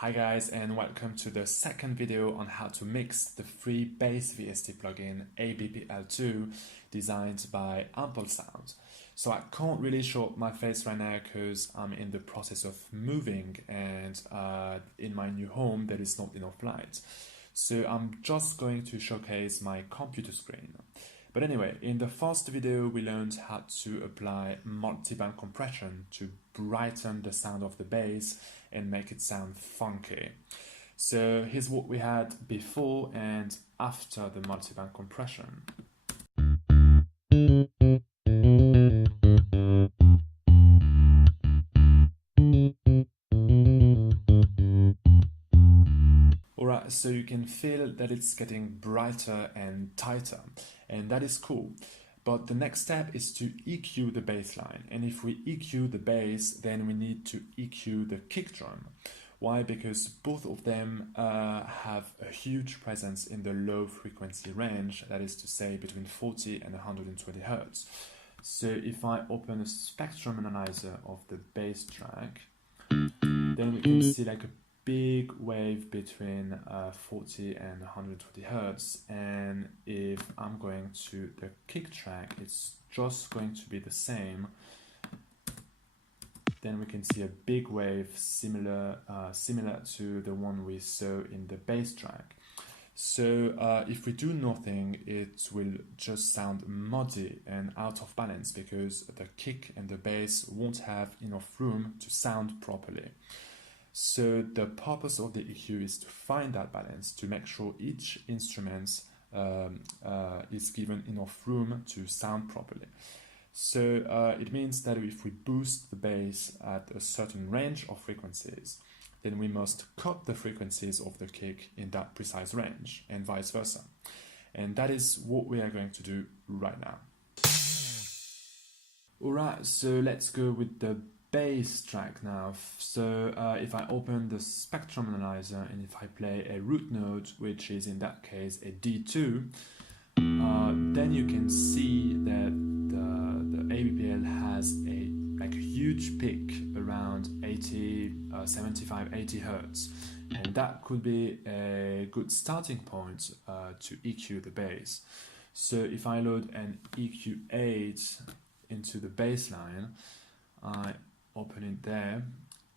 Hi guys, and welcome to the second video on how to mix the free bass VST plugin ABPL2 designed by AmpleSound. So I can't really show up my face right now because I'm in the process of moving and in my new home there is not enough light. So I'm just going to showcase my computer screen. But anyway, in the first video we learned how to apply multiband compression to brighten the sound of the bass and make it sound funky. So here's what we had before and after the multiband compression. Alright, so you can feel that it's getting brighter and tighter, and that is cool. But the next step is to EQ the bass line, and if we EQ the bass, then we need to EQ the kick drum. Why? Because both of them have a huge presence in the low frequency range, that is to say between 40 and 120 Hz. So if I open a spectrum analyzer of the bass track, then we can see like a big wave between 40 and 120 Hz, and if I'm going to the kick track, it's just going to be the same. Then we can see a big wave similar to the one we saw in the bass track. So if we do nothing, it will just sound muddy and out of balance because the kick and the bass won't have enough room to sound properly. So the purpose of the EQ is to find that balance, to make sure each instrument is given enough room to sound properly. So it means that if we boost the bass at a certain range of frequencies, then we must cut the frequencies of the kick in that precise range, and vice versa. And that is what we are going to do right now. Alright, so let's go with the bass track now. So if I open the spectrum analyzer and if I play a root note, which is in that case a D2, then you can see that the ABPL has a huge peak around 75, 80 Hz, and that could be a good starting point to EQ the bass. So if I load an EQ8 into the bass line, I open it there,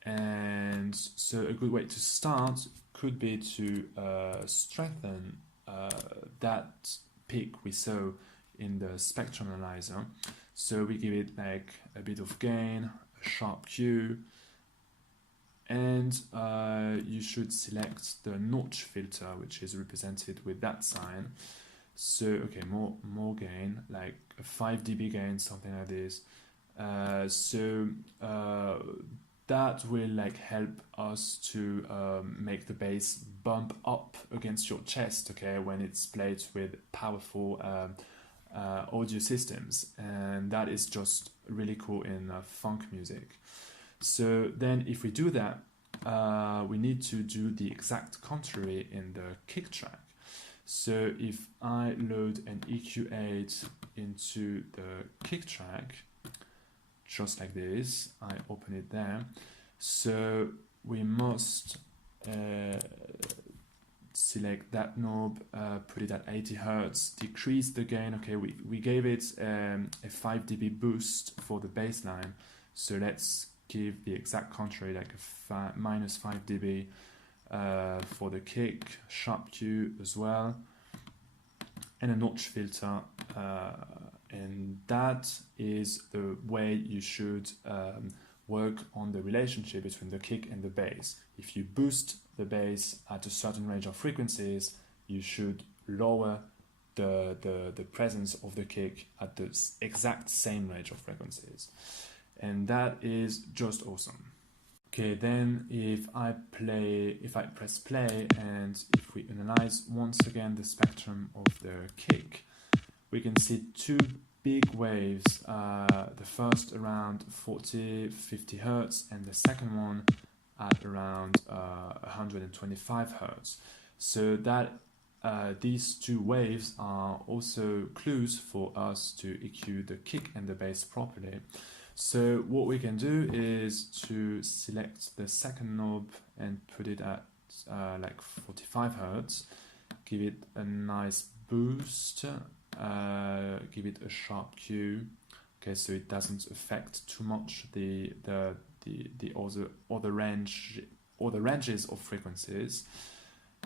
and so a good way to start could be to strengthen that peak we saw in the spectrum analyzer. So we give it like a bit of gain, a sharp Q, and you should select the notch filter, which is represented with that sign. So okay, more gain, like a 5 dB gain, something like this. That will help us to make the bass bump up against your chest, okay, when it's played with powerful audio systems, and that is just really cool in funk music. So then if we do that, we need to do the exact contrary in the kick track. So if I load an EQ8 into the kick track, just like this, I open it there. So we must select that knob, put it at 80 Hz, decrease the gain. Okay, we gave it a 5 dB boost for the bass line. So let's give the exact contrary, like a minus 5 dB for the kick, sharp Q as well, and a notch filter. And that is the way you should work on the relationship between the kick and the bass. If you boost the bass at a certain range of frequencies, you should lower the presence of the kick at the exact same range of frequencies. And that is just awesome. Okay, then if I press play and if we analyze once again the spectrum of the kick, we can see two big waves, the first around 40, 50 Hz and the second one at around 125 Hz. So that these two waves are also clues for us to EQ the kick and the bass properly. So what we can do is to select the second knob and put it at like 45 Hertz, give it a nice boost, give it a sharp cue, okay, so it doesn't affect too much the other ranges of frequencies.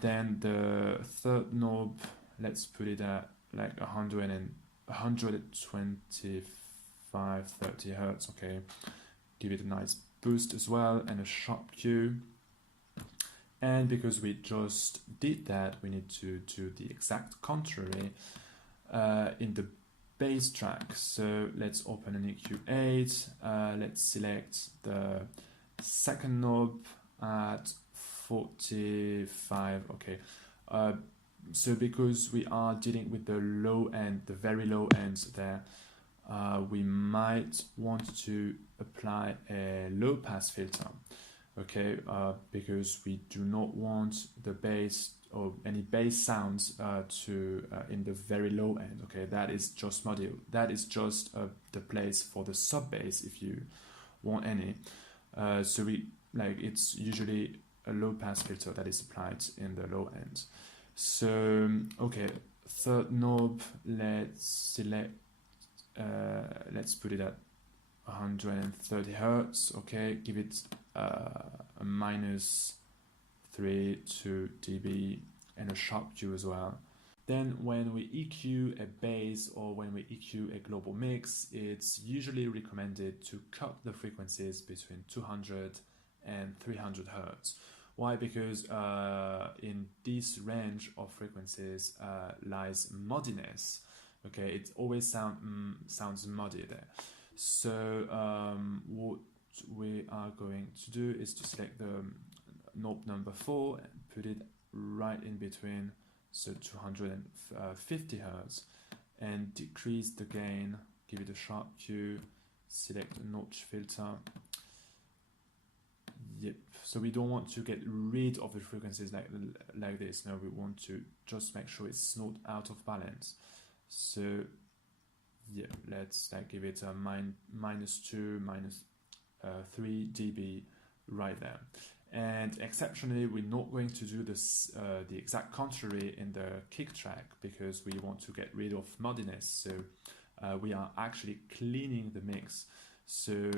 Then the third knob, let's put it at like 125, 30 Hertz, okay. Give it a nice boost as well and a sharp cue. And because we just did that, we need to do the exact contrary in the bass track. So let's open an EQ8, let's select the second knob at 45, okay. So because we are dealing with the low end, the very low ends there, we might want to apply a low pass filter, okay, because we do not want the bass or any bass sounds in the very low end, okay. That is just muddy. That is just the place for the sub bass if you want any. So it's usually a low pass filter that is applied in the low end. So okay, third knob, let's select, let's put it at 130 Hertz, okay, give it a -3 to dB and a sharp cue as well. Then when we EQ a bass or when we EQ a global mix, it's usually recommended to cut the frequencies between 200 and 300 Hertz. Why? Because in this range of frequencies lies muddiness. Okay, it always sounds muddy there. So what we are going to do is to select the knob number 4 and put it right in between, so 250 Hertz, and decrease the gain, give it a sharp cue, select a notch filter. Yep, so we don't want to get rid of the frequencies like this. No, we want to just make sure it's not out of balance. So yeah, let's give it a -2, -3 dB right there. And exceptionally, we're not going to do this the exact contrary in the kick track because we want to get rid of muddiness. So we are actually cleaning the mix. So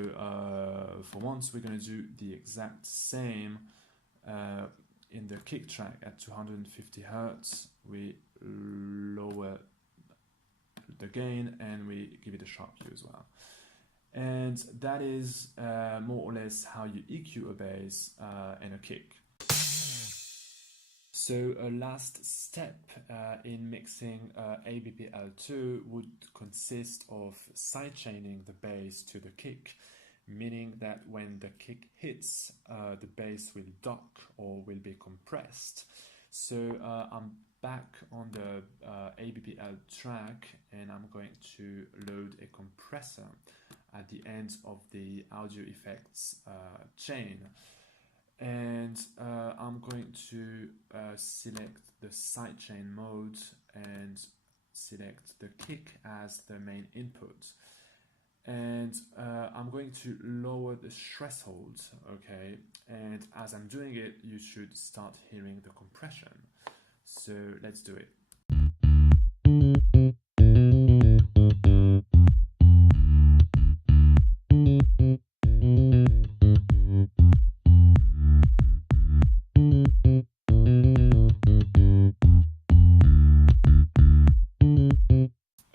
for once, we're going to do the exact same in the kick track at 250 Hertz. We lower the gain and we give it a sharp cue as well. And that is more or less how you EQ a bass and a kick. So a last step in mixing ABPL2 would consist of sidechaining the bass to the kick, meaning that when the kick hits, the bass will duck or will be compressed. So I'm back on the ABPL track and I'm going to load a compressor at the end of the audio effects chain. And I'm going to select the sidechain mode and select the kick as the main input. And I'm going to lower the threshold, okay? And as I'm doing it, you should start hearing the compression. So let's do it.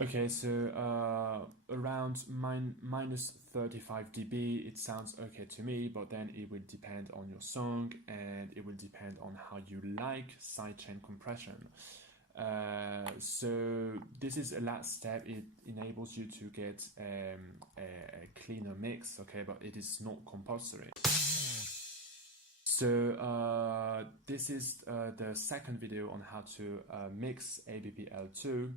Okay, so around -35 dB, it sounds okay to me, but then it will depend on your song and it will depend on how you like sidechain compression. So this is a last step. It enables you to get a cleaner mix, okay, but it is not compulsory. So this is the second video on how to mix ABPL2.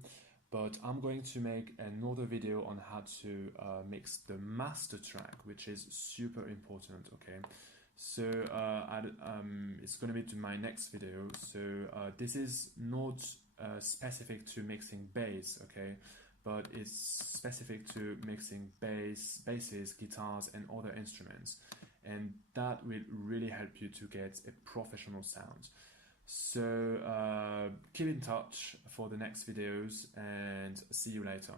But I'm going to make another video on how to mix the master track, which is super important, okay? So it's going to be to my next video. So this is not specific to mixing bass, okay? but it's specific to mixing basses, guitars, and other instruments. And that will really help you to get a professional sound. So keep in touch for the next videos, and see you later.